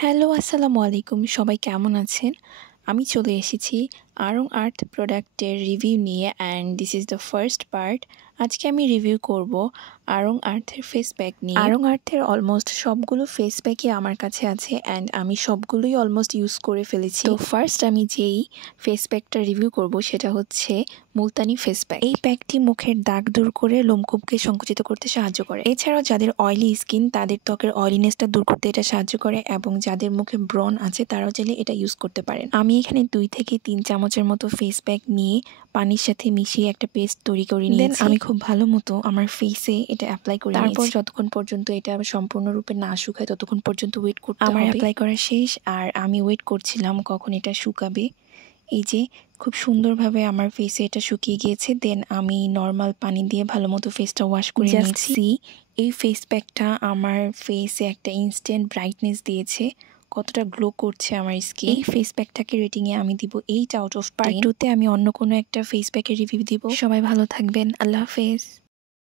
Hello, আসসালামু আলাইকুম। সবাই কেমন আছেন? আমি চলে এসেছি আড়ং আর্থ প্রোডাক্টের রিভিউ নিয়ে and this is the first part. আজকে আমি রিভিউ করব আড়ং আর্থের ফেস প্যাক নিয়ে। আড়ং আর্থের অলমোস্ট সবগুলো ফেস প্যাকই আমার কাছে আছে অ্যান্ড আমি সবগুলোই অলমোস্ট ইউজ করে ফেলেছি। তো ফার্স্ট আমি যেই ফেস প্যাকটা রিভিউ করব সেটা হচ্ছে মুলতানি ফেস প্যাক। এই প্যাকটি মুখের দাগ দূর করে লোমকূপকে সংকুচিত করতে সাহায্য করে। এছাড়াও যাদের অয়েলি স্কিন তাদের ত্বকের অয়েলিনেসটা দূর করতে এটা সাহায্য করে এবং যাদের মুখে ব্রণ আছে তারাও চাইলে এটা ইউজ করতে পারেন। আমি এখানে 2 থেকে 3 চামচের মতো ফেস প্যাক নিয়ে পানির সাথে মিশিয়ে একটা পেস্ট তৈরি করে নিয়েছি। আমি খুব ভালো মতো আমার ফেসে এটা অ্যাপ্লাই করে নিয়েছি। তারপর যতক্ষণ পর্যন্ত এটা সম্পূর্ণরূপে না শুকায় ততক্ষণ পর্যন্ত ওয়েট করতে হবে। আমার অ্যাপ্লাই করা শেষ আর আমি ওয়েট করছিলাম কখন এটা শুকাবে। এই যে খুব সুন্দরভাবে আমার ফেসে এটা শুকিয়ে গিয়েছে। দেন আমি নর্মাল পানি দিয়ে ভালো মতো ফেসটা ওয়াশ করে নিয়েছি। এই ফেস প্যাকটা আমার ফেসে একটা ইনস্ট্যান্ট ব্রাইটনেস দিয়েছে। কতটা গ্লো করছে আমার স্কিন। এই ফেস প্যাকটাকে রেটিংয়ে আমি দিব 8 আউট অফ 10। পার্ট 2 তে আমি অন্য কোনো একটা ফেস প্যাকের রিভিউ দিব। সবাই ভালো থাকবেন। আল্লাহ হাফেজ।